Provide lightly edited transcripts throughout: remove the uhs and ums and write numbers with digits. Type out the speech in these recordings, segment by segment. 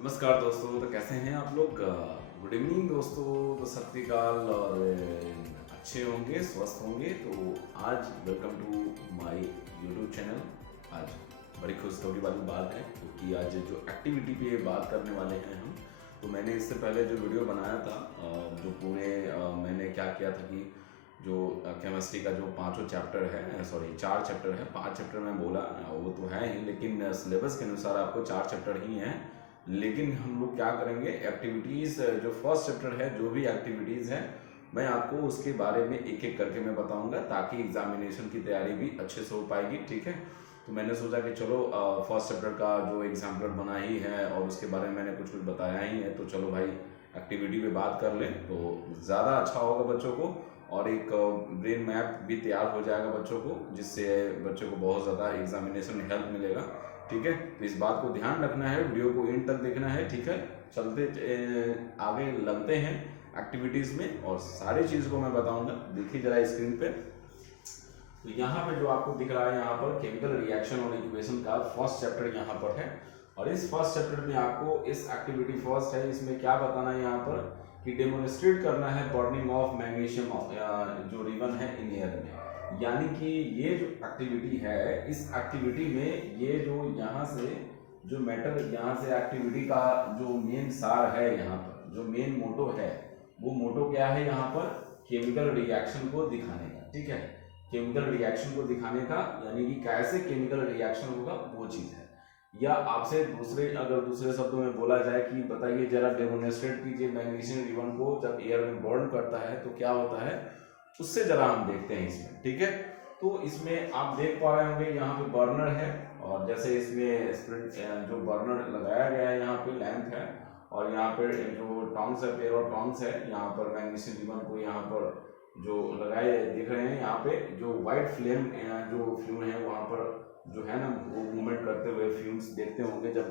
नमस्कार दोस्तों, तो कैसे हैं आप लोग। गुड इवनिंग दोस्तों, तो सत श्री अकाल और अच्छे होंगे, स्वस्थ होंगे। तो आज welcome to my YouTube channel. आज बड़ी खुशखबरी वाली बात है क्योंकि आज जो एक्टिविटी पे बात करने वाले हैं हम, तो मैंने इससे पहले जो वीडियो बनाया था जो पूरे मैंने क्या किया था कि जो केमिस्ट्री का जो पांचों चैप्टर है, सॉरी 4 चैप्टर है, 5 चैप्टर मैं बोला वो तो है ही, लेकिन सिलेबस के अनुसार आपको 4 चैप्टर ही हैं। लेकिन हम लोग क्या करेंगे, एक्टिविटीज़ जो फर्स्ट चैप्टर है, जो भी एक्टिविटीज़ है मैं आपको उसके बारे में एक एक करके मैं बताऊंगा ताकि एग्जामिनेशन की तैयारी भी अच्छे से हो पाएगी। ठीक है, तो मैंने सोचा कि चलो फर्स्ट चैप्टर का जो एग्जाम्पलर बना ही है और उसके बारे में मैंने कुछ कुछ बताया ही है, तो चलो भाई एक्टिविटी पे बात कर लें तो ज़्यादा अच्छा होगा बच्चों को, और एक ब्रेन मैप भी तैयार हो जाएगा बच्चों को, जिससे बच्चों को बहुत ज़्यादा एग्जामिनेशन में हेल्प मिलेगा। ठीक है, तो इस बात को ध्यान रखना है, वीडियो को एंड तक देखना है। ठीक है, चलते आगे लगते हैं एक्टिविटीज़ में और सारी चीज़ को मैं बताऊंगा। देखिए जरा स्क्रीन पे, तो यहाँ पे जो आपको दिख रहा है, यहाँ पर केमिकल रिएक्शन और इक्वेशन का फर्स्ट चैप्टर यहाँ पर है। और इस फर्स्ट चैप्टर में आपको इस एक्टिविटी फर्स्ट है, इसमें क्या बताना है यहाँ पर कि डेमोन्स्ट्रेट करना है बर्निंग ऑफ मैग्नीशियम जो रिबन है इन एयर में। यानी कि ये जो एक्टिविटी है, इस एक्टिविटी में ये जो यहाँ से जो मैटर, यहाँ से एक्टिविटी का जो मेन सार है, यहाँ पर जो मेन मोटो है, वो मोटो क्या है यहाँ पर, केमिकल रिएक्शन को दिखाने का। ठीक है, केमिकल रिएक्शन को दिखाने का, यानी कि कैसे केमिकल रिएक्शन होगा वो चीज़ है। या आपसे अगर दूसरे शब्दों में बोला जाए कि बताइए जरा डेमोन्स्ट्रेट कीजिए मैग्नीशियम रिबन को जब एयर में बर्न करता है तो क्या होता है, उससे जरा हम देखते हैं इसमें। ठीक है, तो इसमें आप देख पा रहे होंगे यहाँ पे बर्नर है, और जैसे इसमें स्प्रिंट जो बर्नर लगाया गया है, यहाँ पे लैंप है, और यहाँ पे जो टॉन्ग्स है, पेयर ऑफ टॉन्ग्स है, यहाँ पर मैग्नीशियम रिबन को यहाँ पर जो लगाए दिख रहे हैं, यहाँ पे जो व्हाइट फ्लेम जो फ्यूम है वहाँ पर जो है ना, वो मूवमेंट करते हुए फ्यूम्स देखते होंगे जब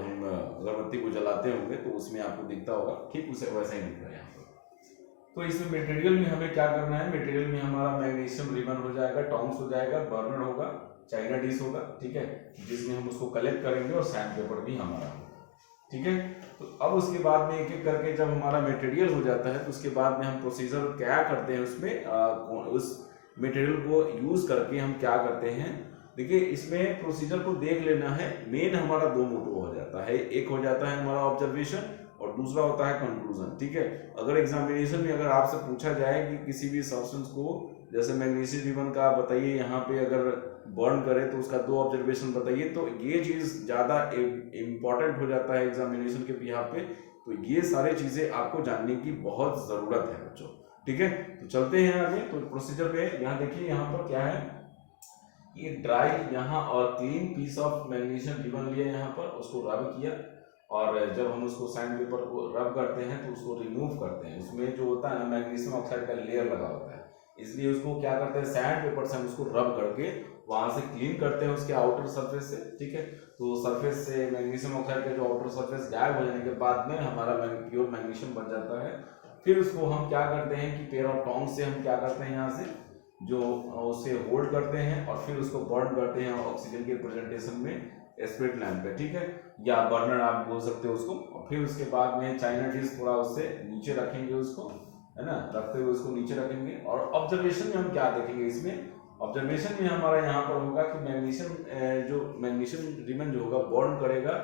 हम अगरबत्ती को जलाते होंगे तो उसमें आपको दिखता होगा, ठीक उसे वैसा ही दिख रहा है यहाँ पर। तो इसमें मटेरियल में हमें क्या करना है, मटेरियल में हमारा मैग्नीशियम रिबन हो जाएगा, टॉन्ग्स हो जाएगा, बर्नर होगा, चाइना डिश होगा। ठीक है, जिसमें हम उसको कलेक्ट करेंगे, और सैंड पेपर भी हमारा होगा। ठीक है, तो अब उसके बाद में एक एक करके जब हमारा मटेरियल हो जाता है तो उसके बाद में हम प्रोसीजर क्या करते हैं उसमें, उस मटेरियल को यूज करके हम क्या करते हैं। देखिए इसमें प्रोसीजर को देख लेना है, मेन हमारा 2 मोटो हो जाता है, एक हो जाता है हमारा ऑब्जर्वेशन और दूसरा होता है कंक्लूजन। ठीक है, अगर एग्जामिनेशन में अगर आपसे पूछा जाए कि किसी भी सब्सटेंस को, जैसे मैग्नीशियम रिबन का बताइए यहाँ पे अगर बर्न करे तो उसका 2 ऑब्जर्वेशन बताइए, तो ये चीज ज्यादा इम्पॉर्टेंट हो जाता है एग्जामिनेशन के बिहाफ पे। तो ये सारी चीजें आपको जानने की बहुत जरूरत है बच्चों। ठीक है, तो चलते हैं आगे। तो प्रोसीजर पे यहाँ देखिए, यहाँ पर क्या है, ये ड्राई यहाँ और clean piece of magnesium ribbon लिया, यहाँ पर उसको रब किया, और जब हम उसको सैंड पेपर को रब करते हैं तो उसको रिमूव करते हैं। उसमें जो होता है ना, मैग्नीशियम ऑक्साइड का लेयर लगा होता है, इसलिए उसको क्या करते हैं, सैंड पेपर से हम उसको रब करके वहां से क्लीन करते हैं उसके आउटर सरफेस से। ठीक है, तो सरफेस से मैग्नीशियम ऑक्साइड का जो आउटर सरफेस गायब हो जाने के बाद में हमारा प्योर मैग्नीशियम बन जाता है। फिर उसको हम क्या करते हैं कि पेयर ऑफ टॉन्ग से हम क्या करते हैं, यहाँ से जो उसे होल्ड करते हैं और फिर उसको बर्न करते हैं ऑक्सीजन के प्रेजेंटेशन में स्प्रिट लैंप पे। ठीक है, या बर्नर आप बोल सकते हो उसको। और फिर उसके बाद में चाइना डिश थोड़ा उससे नीचे रखेंगे उसको, है ना, रखते हुए उसको नीचे रखेंगे। और ऑब्जर्वेशन में हम क्या देखेंगे, इसमें ऑब्जर्वेशन में हमारा यहाँ पर होगा कि मैग्नीशियम रिबन जो होगा बर्न करेगा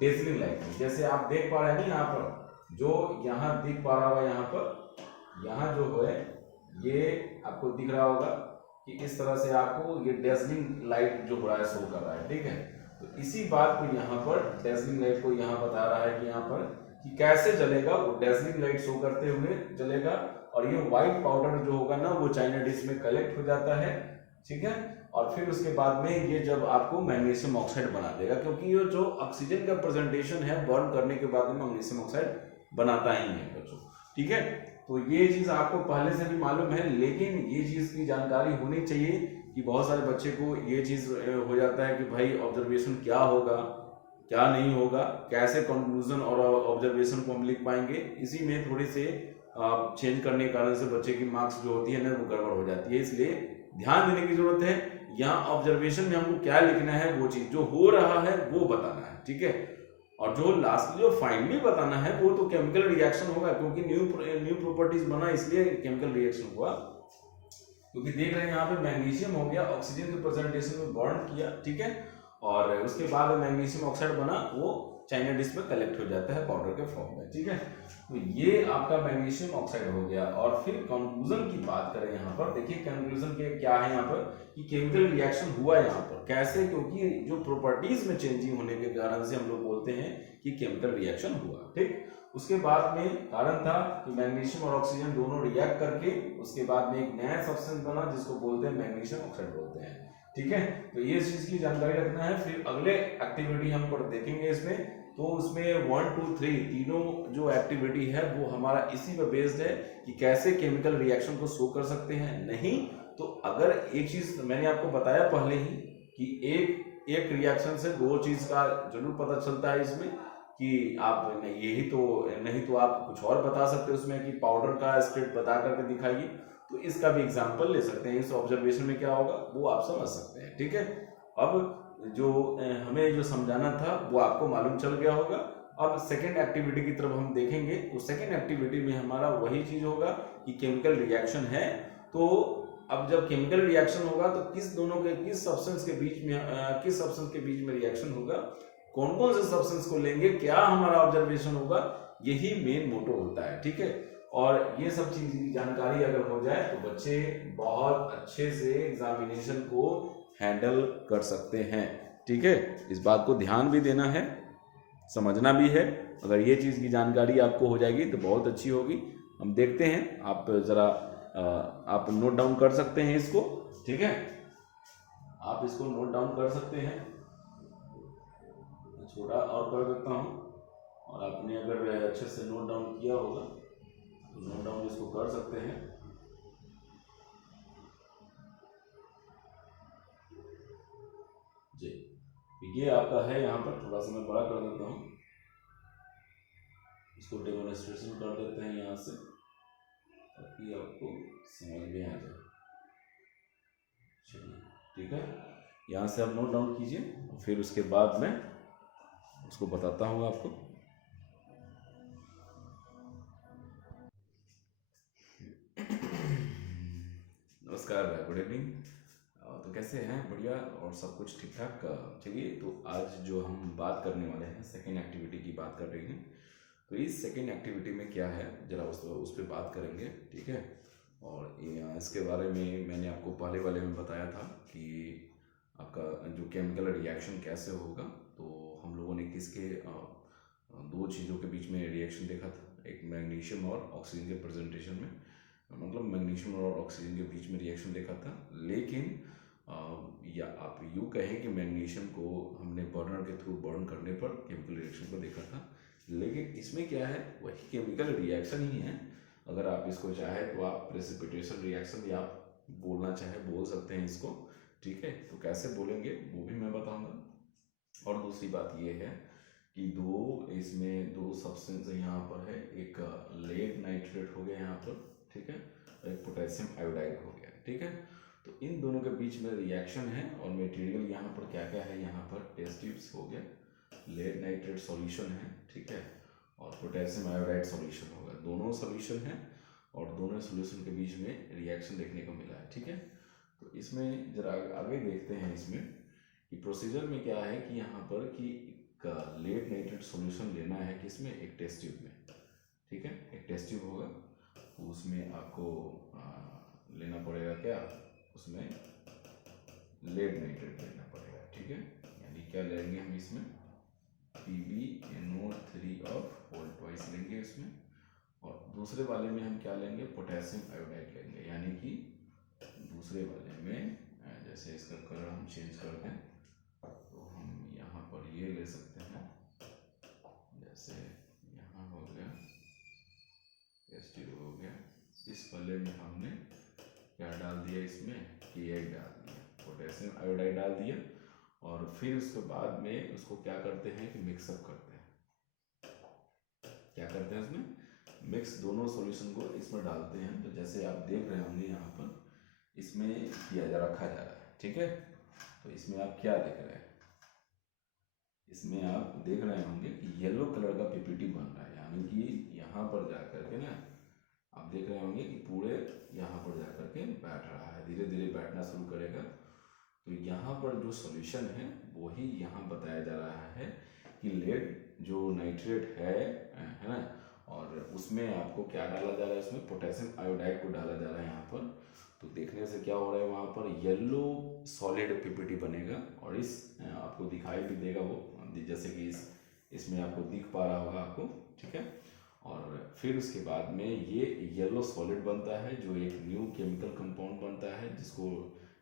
डेजलिंग लाइट में। जैसे आप देख पा रहे हैं ना, यहाँ पर जो यहाँ दिख पा रहा होगा, यहाँ पर यहाँ जो है ये आपको दिख रहा होगा कि इस तरह से आपको ये डेजलिंग लाइट जो हो रहा है शो कर रहा है। ठीक है, तो इसी बात को यहाँ पर डेजलिंग लाइट को यहाँ बता रहा है कि यहाँ पर कि कैसे जलेगा, वो डेजलिंग लाइट शो करते हुए जलेगा। और ये व्हाइट पाउडर जो होगा ना, वो चाइना डिश में कलेक्ट हो जाता है। ठीक है, और फिर उसके बाद में ये जब आपको मैग्नीशियम ऑक्साइड बना देगा, क्योंकि ये जो ऑक्सीजन का प्रेजेंटेशन है बर्न करने के बाद में मैग्नीशियम ऑक्साइड बनाता ही है बच्चों। ठीक है, तो ये चीज आपको पहले से भी मालूम है, लेकिन ये चीज की जानकारी होनी चाहिए कि बहुत सारे बच्चे को ये चीज हो जाता है कि भाई ऑब्जर्वेशन क्या होगा, क्या नहीं होगा, कैसे कंक्लूजन और ऑब्जर्वेशन को हम लिख पाएंगे। इसी में थोड़ी से चेंज करने के कारण से बच्चे की मार्क्स जो होती है ना, वो गड़बड़ हो जाती है। इसलिए ध्यान देने की जरूरत है, यहाँ ऑब्जर्वेशन में हमको क्या लिखना है, वो चीज जो हो रहा है वो बताना है। ठीक है, और जो लास्ट जो फाइनली बताना है वो तो केमिकल रिएक्शन होगा, क्योंकि न्यू प्रॉपर्टीज बना इसलिए केमिकल रिएक्शन हुआ। क्योंकि देख रहे हैं यहाँ पे मैग्नीशियम हो गया, ऑक्सीजन के प्रेजेंटेशन में बॉन्ड किया, ठीक है, और उसके बाद मैग्नीशियम ऑक्साइड बना, वो चाइना डिश में कलेक्ट हो जाता है पाउडर के फॉर्म में, ठीक है। तो ये आपका मैग्नीशियम ऑक्साइड हो गया। और फिर कंक्लूजन की बात करें यहाँ पर, देखिए कंक्लूजन के क्या है यहाँ पर कि केमिकल रिएक्शन हुआ यहाँ पर कैसे, क्योंकि जो प्रॉपर्टीज में चेंजिंग होने के कारण से हम लोग बोलते हैं कि केमिकल रिएक्शन हुआ, ठीक। उसके बाद में कारण था कि मैग्नीशियम और ऑक्सीजन दोनों रिएक्ट करके उसके बाद में एक नया सब्सटेंस बना जिसको बोलते हैं मैग्नीशियम ऑक्साइड बोलते हैं, ठीक है। तो ये चीज की जानकारी रखना है। फिर अगले एक्टिविटी हम पर देखेंगे इसमें, तो उसमें 1 2 3 तीनों जो एक्टिविटी है वो हमारा इसी पे बेस्ड है कि कैसे केमिकल रिएक्शन को शो कर सकते हैं। नहीं तो अगर एक चीज मैंने आपको बताया पहले ही कि एक रिएक्शन से दो चीज का जरूर पता चलता है इसमें, कि आप यही तो नहीं तो आप कुछ और बता सकते हो उसमें कि पाउडर का स्टेट बता करके दिखाइए, तो इसका भी एग्जांपल ले सकते हैं। इस ऑब्जर्वेशन में क्या होगा वो आप समझ सकते हैं, ठीक है। अब जो हमें जो समझाना था वो आपको मालूम चल गया होगा। अब सेकेंड एक्टिविटी की तरफ हम देखेंगे, तो सेकेंड एक्टिविटी में हमारा वही चीज होगा कि केमिकल रिएक्शन है। तो अब जब केमिकल रिएक्शन होगा तो किस सब्सटेंस के बीच में रिएक्शन होगा, कौन कौन से सब्सटेंस को लेंगे, क्या हमारा ऑब्जर्वेशन होगा, यही मेन मोटो होता है, ठीक है। और ये सब चीज की जानकारी अगर हो जाए तो बच्चे बहुत अच्छे से एग्जामिनेशन को हैंडल कर सकते हैं, ठीक है। इस बात को ध्यान भी देना है, समझना भी है। अगर ये चीज़ की जानकारी आपको हो जाएगी तो बहुत अच्छी होगी। हम देखते हैं, आप ज़रा आप नोट डाउन कर सकते हैं इसको, ठीक है, आप इसको नोट डाउन कर सकते हैं। छोटा और कर देता हूँ, और आपने अगर अच्छे से नोट डाउन किया होगा तो नोट डाउन इसको कर सकते हैं। जी, ये आपका है, यहाँ पर थोड़ा सा मैं बड़ा कर देता हूँ, इसको डेमोन्स्ट्रेशन कर देते हैं यहाँ से ताकि आपको समझ में आ जाए। चलिए ठीक है, यहाँ से आप नोट डाउन कीजिए, फिर उसके बाद में उसको बताता हूँ आपको। नमस्कार, गुड इवनिंग। तो कैसे हैं? बढ़िया और सब कुछ ठीक ठाक। चलिए, तो आज जो हम बात करने वाले हैं सेकेंड एक्टिविटी की बात कर रही हैं। तो इस सेकेंड एक्टिविटी में क्या है जरा उस पर बात करेंगे, ठीक है। और इसके बारे में मैंने आपको पहले वाले में बताया था कि आपका जो केमिकल रिएक्शन कैसे होगा। तो हम लोगों ने किसके दो चीज़ों के बीच में रिएक्शन देखा था, एक मैग्नीशियम और ऑक्सीजन के प्रेजेंटेशन में, मतलब मैग्नीशियम और ऑक्सीजन के बीच में रिएक्शन देखा था। लेकिन या आप यूँ कहें कि मैग्नीशियम को हमने बर्नर के थ्रू बर्न करने पर केमिकल रिएक्शन को देखा था, लेकिन इसमें क्या है, वही केमिकल रिएक्शन ही है। अगर आप इसको चाहे तो आप प्रेसिपिटेशन रिएक्शन या आप बोलना चाहे बोल सकते हैं इसको, ठीक है। तो कैसे बोलेंगे वो भी मैं बताऊंगा। और दूसरी बात ये है कि इसमें दो सब्सटेंस यहाँ पर है, एक लेड नाइट्रेट हो गया यहाँ पर, ठीक है, और एक पोटेशियम आयोडाइड हो गया, ठीक है। तो इन दोनों के बीच में रिएक्शन है और मटेरियल यहाँ पर क्या क्या है, यहाँ पर टेस्ट ट्यूब्स हो गया, लेड नाइट्रेट सॉल्यूशन है, ठीक है, और पोटेशियम आयोडाइड सॉल्यूशन होगा। दोनों सॉल्यूशन है और दोनों सॉल्यूशन के बीच में रिएक्शन देखने को मिला है, ठीक है। तो इसमें जरा आगे देखते हैं इसमें कि प्रोसीजर में क्या है कि यहाँ पर कि लेड नाइट्रेट सॉल्यूशन लेना है किसमें, एक टेस्ट ट्यूब में, ठीक है। एक टेस्ट ट्यूब होगा तो उसमें आपको लेना पड़ेगा क्या, उसमें लेड नाइट्रेट लेना पड़ेगा, ठीक है। यानी क्या लेंगे हम इसमें PbNO3 ऑफ होल ट्वाइस लेंगे इसमें, और दूसरे वाले में हम क्या लेंगे, पोटेशियम आयोडाइड लेंगे। यानी कि दूसरे वाले में जैसे इसका कलर हम चेंज कर दें तो हम यहाँ पर ये ले सकते हैं, जैसे यहाँ हो गया टेस्ट हो गया, इस वाले में हमने क्या डाल दिया, इसमें Ki डाल दिया, पोटेशियम आयोडाइड डाल दिया, और फिर उसके बाद में उसको क्या करते हैं कि मिक्सअप करते हैं। क्या करते हैं, उसमें मिक्स दोनों सॉल्यूशन को इसमें डालते हैं। तो जैसे आप देख रहे होंगे यहाँ पर इसमें किया जा रखा जा रहा है, ठीक है। तो इसमें आप क्या देख रहे हैं, इसमें आप देख रहे होंगे कि येलो कलर का पीपीटी बन रहा है, यानी कि यहाँ पर जा कर के ना आप देख रहे होंगे कि पूरे यहाँ पर जा कर के बैठ रहा है, धीरे धीरे बैठना शुरू करेगा। तो यहाँ पर जो सॉल्यूशन है वही यहाँ बताया जा रहा है कि लेड जो नाइट्रेट है ना, और उसमें आपको क्या डाला जा रहा है, इसमें पोटेशियम आयोडाइड को डाला जा रहा है यहाँ पर। तो देखने से क्या हो रहा है, वहाँ पर येलो सॉलिड पीपीटी बनेगा और इस आपको दिखाई भी देगा वो, जैसे कि इसमें आपको दिख पा रहा होगा आपको, ठीक है। और फिर उसके बाद में ये येलो सॉलिड बनता है जो एक न्यू केमिकल कंपाउंड बनता है जिसको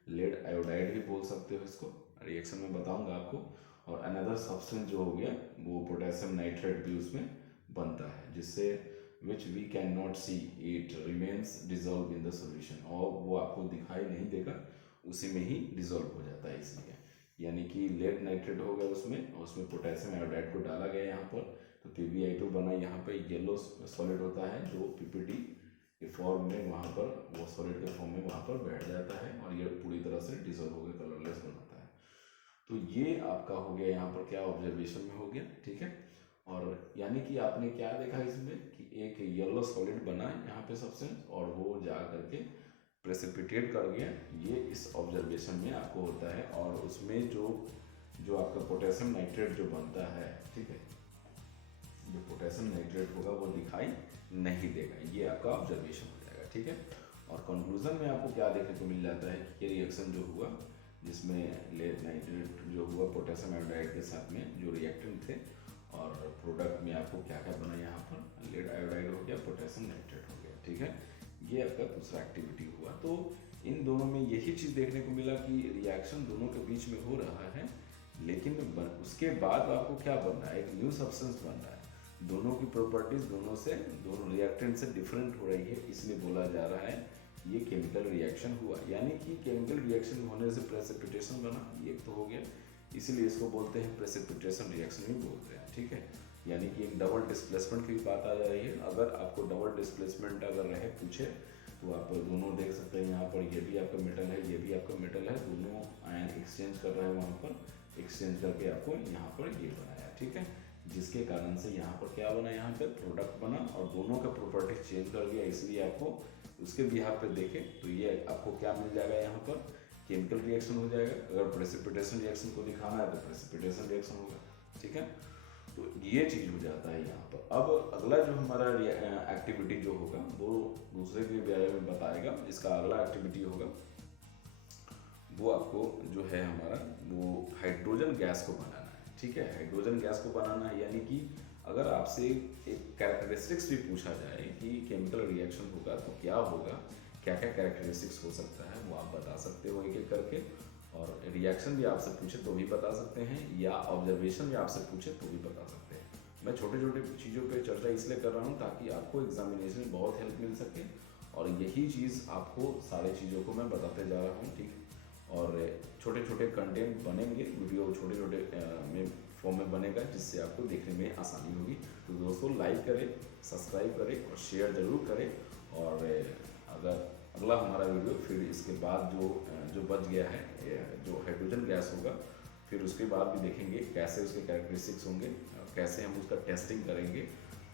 लेड आयोडाइड भी बोल सकते हो, इसको रिएक्शन में बताऊंगा आपको। और अनदर सब्सटेंस जो हो गया वो पोटेशियम नाइट्रेट भी उसमें बनता है, जिससे which we can not see, it remains dissolve in the solution, और वो आपको दिखाई नहीं देगा, उसी में ही डिजॉल्व हो जाता है। इसलिए यानी कि लेड नाइट्रेट हो गया उसमें, और उसमें पोटेशियम आयोडाइड को डाला गया यहाँ पर, तो PbI2 बना। यहाँ पे येलो सॉलिड होता है जो पीपीटी के फॉर्म में वहाँ पर, वो सॉलिड के फॉर्म में वहाँ पर बैठ जाता है और ये पूरी तरह से डिजॉल्व होकर कलरलेस बनाता है। तो ये आपका हो गया यहाँ पर क्या ऑब्जर्वेशन में हो गया, ठीक है। और यानी कि आपने क्या देखा इसमें कि एक येलो सॉलिड बना है यहाँ पे सब्सटेंस, और वो जा करके प्रेसिपिटेट कर गया, ये इस ऑब्जर्वेशन में आपको होता है। और उसमें जो आपका पोटेशियम नाइट्रेट जो बनता है, ठीक है, जो पोटेशियम नाइट्रेट होगा वो दिखाई नहीं देगा, ये आपका ऑब्जर्वेशन हो जाएगा, ठीक है। और कंक्लूजन में आपको क्या देखने को मिल जाता है कि ये रिएक्शन जो हुआ जिसमें लेड नाइट्रेट जो हुआ पोटेशियम आयोडाइड के साथ में जो रिएक्टेंट थे, और प्रोडक्ट में आपको क्या क्या बना, यहाँ पर लेड आयोडाइड हो गया, पोटेशियम नाइट्रेट हो गया, ठीक है। ये आपका दूसरा एक्टिविटी हुआ। तो इन दोनों में यही चीज़ देखने को मिला कि रिएक्शन दोनों के बीच में हो रहा है, लेकिन उसके बाद आपको क्या बन रहा है, एक न्यू सब्सटेंस बन रहा है। दोनों की प्रॉपर्टीज दोनों रिएक्टेंट से डिफरेंट हो रही है, इसलिए बोला जा रहा है ये केमिकल रिएक्शन हुआ। यानी कि केमिकल रिएक्शन होने से प्रेसिपिटेशन बना, ये तो हो गया, इसीलिए इसको बोलते हैं प्रेसिपिटेशन रिएक्शन ही बोलते हैं, ठीक है। यानी कि एक डबल डिस्प्लेसमेंट की बात आ जा रही है। अगर आपको डबल डिस्प्लेसमेंट अगर रहे पूछे तो आप दोनों देख सकते हैं, यहाँ पर ये भी आपका मेटल है, ये भी आपका मेटल है, दोनों आयन एक्सचेंज कर रहे हैं, वहाँ पर एक्सचेंज करके आपको यहाँ पर ये बनाया, ठीक है। जिसके कारण से यहाँ पर क्या बना, यहाँ पे प्रोडक्ट बना और दोनों का प्रॉपर्टी चेंज कर दिया, इसलिए आपको उसके बिहार पे देखें तो ये आपको क्या मिल जाएगा, यहाँ पर केमिकल रिएक्शन हो जाएगा। अगर प्रेसिपिटेशन रिएक्शन को दिखाना है तो प्रेसिपिटेशन रिएक्शन होगा, ठीक है। तो ये चीज़ हो जाता है यहाँ पर। अब अगला जो हमारा एक्टिविटी जो होगा वो दूसरे के बारे में बताएगा, जिसका अगला एक्टिविटी होगा वो आपको जो है हमारा वो हाइड्रोजन गैस को बनाना है, ठीक है। हाइड्रोजन गैस को बनाना है, यानी कि अगर आपसे एक कैरेक्टरिस्टिक्स भी पूछा जाए कि केमिकल रिएक्शन होगा तो क्या होगा, क्या क्या कैरेक्टरिस्टिक्स हो सकता है, वो आप बता सकते हो एक एक करके। और रिएक्शन भी आपसे पूछे तो भी बता सकते हैं, या ऑब्जर्वेशन भी आपसे पूछे तो भी बता सकते हैं। मैं छोटे छोटे चीज़ों पे चर्चा इसलिए कर रहा हूँ ताकि आपको एग्जामिनेशन में बहुत हेल्प मिल सके, और यही चीज़ आपको सारी चीज़ों को मैं बताते जा रहा हूँ, ठीक। और छोटे छोटे कंटेंट बनेंगे, वीडियो छोटे छोटे में फॉर्म में बनेगा, जिससे आपको देखने में आसानी होगी। तो दोस्तों लाइक करें, सब्सक्राइब करें और शेयर ज़रूर करें। और अगर अगला हमारा वीडियो फिर इसके बाद जो बच गया है, जो हाइड्रोजन गैस होगा, फिर उसके बाद भी देखेंगे कैसे उसके कैरेक्टरिस्टिक्स होंगे, कैसे हम उसका टेस्टिंग करेंगे,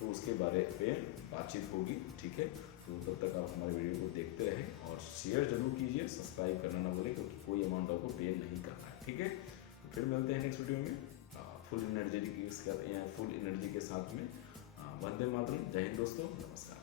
तो उसके बारे में बातचीत होगी, ठीक है। तो तब तक आप हमारे वीडियो को देखते रहें और शेयर जरूर कीजिए, सब्सक्राइब करना ना भूलें, क्योंकि कोई अमाउंट आपको पे नहीं करना है, ठीक है। तो फिर मिलते हैं नेक्स्ट वीडियो में फुल एनर्जी के साथ में। वंदे मातरम, जय हिंद दोस्तों, नमस्कार।